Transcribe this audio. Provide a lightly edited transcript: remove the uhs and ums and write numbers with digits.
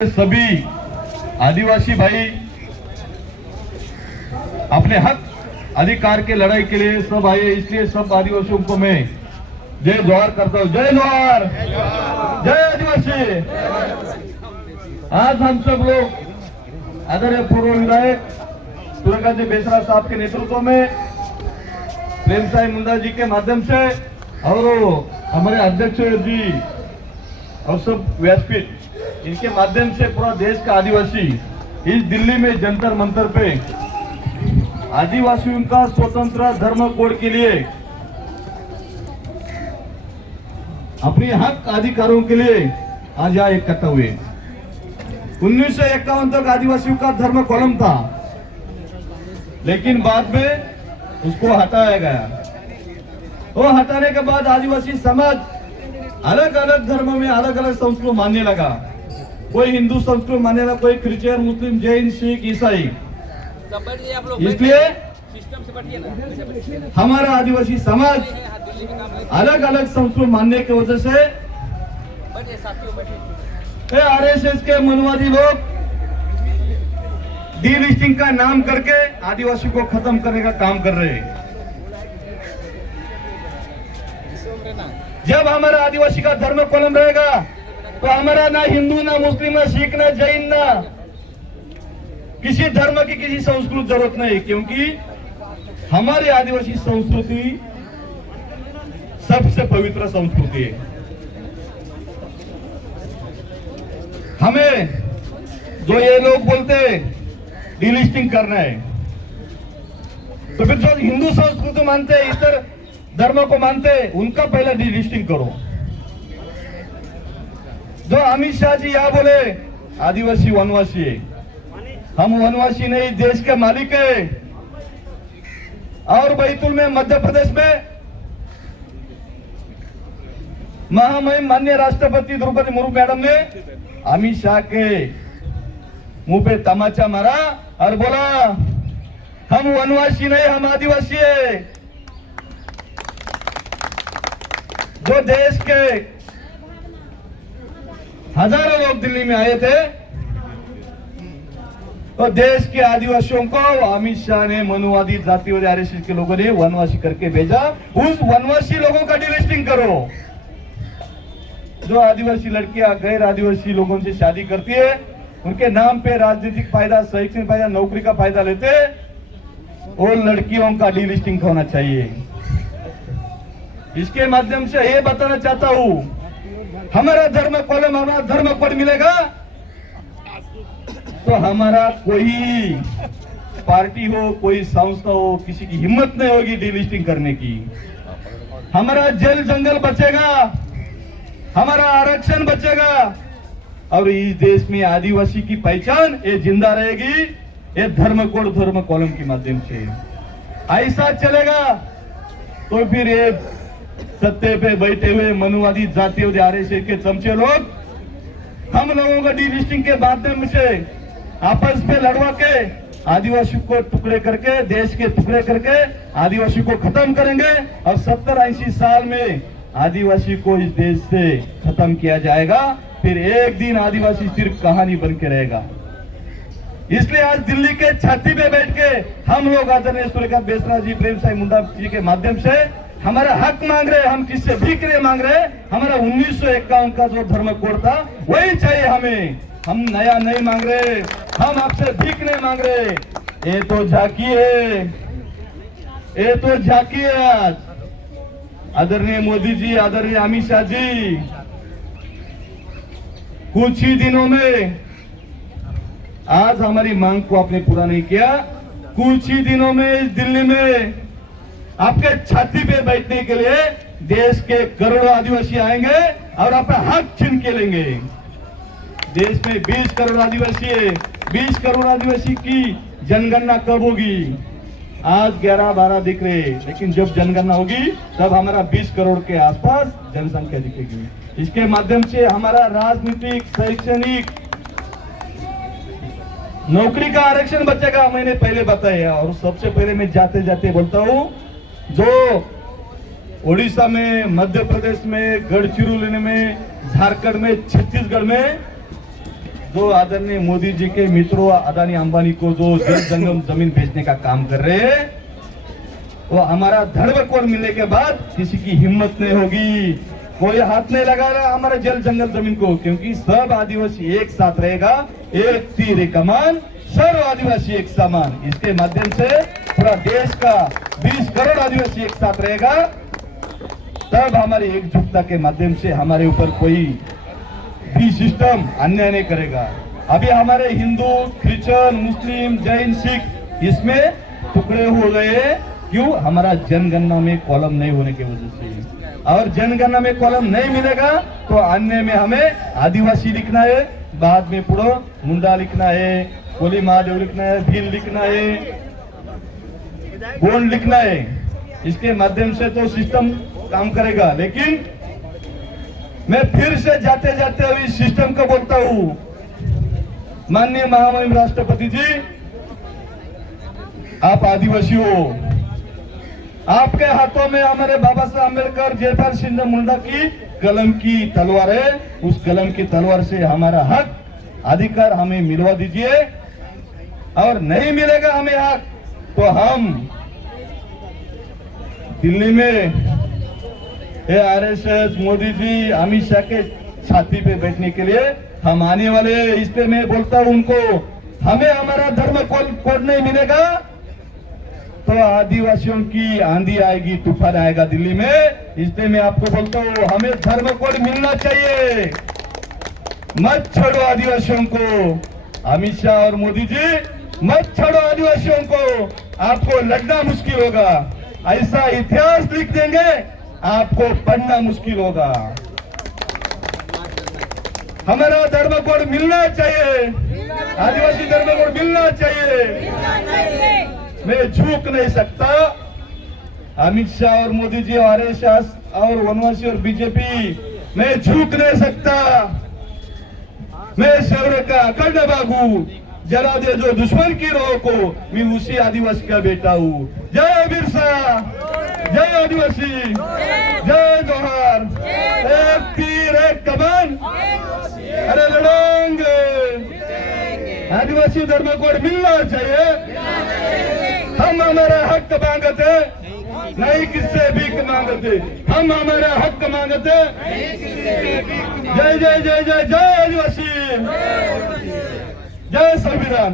सभी आदिवासी भाई अपने हक अधिकार के लड़ाई के लिए सब आए, इसलिए सब आदिवासियों को मैं जय जोहार करता हूँ। जय जोहार, जय आदिवासी। आज हम सब लोग आदरणीय पूर्व विधायक सूर्यकांत बेसरा साहब के नेतृत्व में प्रेम साई मुंडा जी के माध्यम से और हमारे अध्यक्ष जी और सब व्यासपीठ इनके माध्यम से पूरा देश का आदिवासी इस दिल्ली में जंतर मंतर पे आदिवासियों का स्वतंत्र धर्म कोड के लिए अपने हक अधिकारों के लिए आज यहाँ इकट्ठा हुए। 1951 तक आदिवासियों का धर्म कॉलम था, लेकिन बाद में उसको हटाया गया। वो हटाने के बाद आदिवासी समाज अलग अलग धर्म में अलग अलग संस्कृति मानने लगा। कोई हिंदू संस्कृति मानने लगा, कोई क्रिश्चियन, मुस्लिम, जैन, सिख, ईसाई। इसलिए हमारा आदिवासी समाज अलग अलग संस्कृति मानने की वजह से आरएसएस के मनवादी लोग डीलिस्टिंग का नाम करके आदिवासी को खत्म करने का काम कर रहे हैं। जब हमारा आदिवासी का धर्म कॉलम रहेगा तो हमारा ना हिंदू, ना मुस्लिम, ना सिख, ना जैन, ना किसी धर्म की किसी संस्कृति जरूरत नहीं, क्योंकि हमारी आदिवासी संस्कृति सबसे पवित्र संस्कृति है। हमें जो ये लोग बोलते डीलिस्टिंग करना है, तो फिर जो हिंदू संस्कृति मानते हैं, इतर धर्म को मानते हैं, उनका पहले डीलिस्टिंग करो। जो अमित शाह जी यहाँ बोले आदिवासी वनवासी है, हम वनवासी नहीं, देश के मालिक है। और बैतूल में मध्य प्रदेश में महामहिम माननीय राष्ट्रपति द्रौपदी मुर्मू मैडम ने अमित शाह के मुंह पे तमाचा मारा और बोला हम वनवासी नहीं, हम आदिवासी है। जो देश के हजारों लोग दिल्ली में आए थे, तो देश के आदिवासियों को अमित शाह ने मनुवादी जातिवादी आरएसएस के लोगों ने वनवासी करके भेजा। उस वनवासी लोगों का डीलिस्टिंग करो। जो आदिवासी लड़कियां गैर आदिवासी लोगों से शादी करती है, उनके नाम पे राजनीतिक फायदा, शैक्षणिक फायदा, नौकरी का फायदा लेते, वो लड़कियों का डीलिस्टिंग होना चाहिए। इसके माध्यम से ये बताना चाहता हूं, हमारा धर्म कॉलम, हमारा धर्म कोड मिलेगा तो हमारा कोई पार्टी हो, कोई संस्था हो, किसी की हिम्मत नहीं होगी डीलिस्टिंग करने की। हमारा जल जंगल बचेगा, हमारा आरक्षण बचेगा और इस देश में आदिवासी की पहचान ये जिंदा रहेगी, ये धर्म कोड, धर्म कॉलम के माध्यम से। ऐसा चलेगा तो फिर ये सत्ते पे बैठे हुए मनुवादी जातिवादी आरएसएस के चमचे लोग हम लोगों का डीलिस्टिंग के माध्यम से आपस में लड़वा के आदिवासी को टुकड़े करके, देश के टुकड़े करके आदिवासी को खत्म करेंगे और 70-80 साल में आदिवासी को इस देश से खत्म किया जाएगा। फिर एक दिन आदिवासी सिर्फ कहानी बन के रहेगा। इसलिए आज दिल्ली के छाती पे बैठ के हम लोग आदरणीय सूर्यकांत बेसरा जी, प्रेम साई मुंडा जी के माध्यम से हमारा हक मांग रहे। हम किससे भीख नहीं मांग रहे, हमारा 1951 का जो धर्म कोड था वही चाहिए हमें। हम नया नहीं मांग रहे, हम आपसे भीख नहीं मांग रहे। ये तो झांकी है, ये तो झांकी है। आज आदरणीय मोदी जी, आदरणीय अमित शाह जी, कुछ ही दिनों में आज हमारी मांग को आपने पूरा नहीं किया। कुछ ही दिनों में इस दिल्ली में आपके छाती पे बैठने के लिए देश के करोड़ों आदिवासी आएंगे और अपना हक छीन के लेंगे। देश में 20 करोड़ आदिवासी है। 20 करोड़ आदिवासी की जनगणना कब होगी? आज 11-12 दिख रहे, लेकिन जब जनगणना होगी तब हमारा 20 करोड़ के आसपास जनसंख्या दिखेगी। इसके माध्यम से हमारा राजनीतिक, शैक्षणिक, नौकरी का आरक्षण बचेगा। मैंने पहले बताया और सबसे पहले मैं जाते जाते बोलता हूं, जो ओडिशा में, मध्य प्रदेश में, गढ़चिरोली में, झारखंड में, छत्तीसगढ़ में जो आदरणीय मोदी जी के मित्रों अदानी अंबानी को जो जल जंगम जमीन बेचने का काम कर रहे हैं, वो हमारा धर्म कोड मिलने के बाद किसी की हिम्मत नहीं होगी, कोई हाथ नहीं लगा रहा हमारे जल जंगल जमीन को, क्योंकि सब आदिवासी एक साथ रहेगा, एक तीर एक कमान, सर्व आदिवासी एक समान। इसके माध्यम से पूरा देश का 20 करोड़ आदिवासी एक साथ रहेगा, तब हमारी एकजुटता के माध्यम से हमारे ऊपर कोई भी सिस्टम अन्याय नहीं करेगा। अभी हमारे हिंदू, क्रिश्चियन, मुस्लिम, जैन, सिख इसमें टुकड़े हो गए, क्यों? हमारा जनगणना में कॉलम नहीं होने की वजह से। और जनगणना में कॉलम नहीं मिलेगा तो अन्य में हमें आदिवासी लिखना है, बाद में पूरा मुंडा लिखना है, कोली महादेव लिखना है, भील लिखना है, गोंड लिखना है। इसके माध्यम से तो सिस्टम काम करेगा। लेकिन मैं फिर से जाते जाते अभी सिस्टम को बोलता हूं, माननीय महामहिम राष्ट्रपति जी, आप आदिवासी हो, आपके हाथों में हमारे बाबा साहब अम्बेडकर, जयपाल सिंह मुंडा की कलम की तलवार है। उस कलम की तलवार से हमारा हक, अधिकार हमें मिलवा दीजिए, और नहीं मिलेगा हमें हक तो हम दिल्ली में आरएसएस, मोदी जी, अमित शाह के छाती पे बैठने के लिए हम आने वाले। इसलिए मैं बोलता हूं उनको, हमें हमारा धर्म कोड नहीं मिलेगा तो आदिवासियों की आंधी आएगी, तूफान आएगा दिल्ली में। इसलिए मैं आपको बोलता हूं, हमें धर्म कोड मिलना चाहिए। मत छोड़ो आदिवासियों को। अमित शाह और मोदी जी, मत छोड़ो आदिवासियों को। आपको लड़ना मुश्किल होगा, ऐसा इतिहास लिख देंगे, आपको पढ़ना मुश्किल होगा। हमारा धर्म कोड मिलना चाहिए, आदिवासी धर्म कोड मिलना चाहिए। मैं झूक नहीं सकता। अमित शाह और मोदी जी और आरएसएस और वनवासी और बीजेपी, मैं झूक नहीं सकता। मैं शौर्य का अखंड बागू, जला दे जो दुश्मन की रोह को, मैं उसी आदिवासी का बेटा हूँ। जय बिरसा, जय आदिवासी, जय जोहार। एक तीर एक कमान, अरे लड़ेंगे। आदिवासी धर्म कोड मिलना चाहिए। हम हमारा हक मांगते, नहीं किससे भीख मांगते, हम हमारा हक मांगते। जय जय जय जय जय आदिवासी, जय संविधान।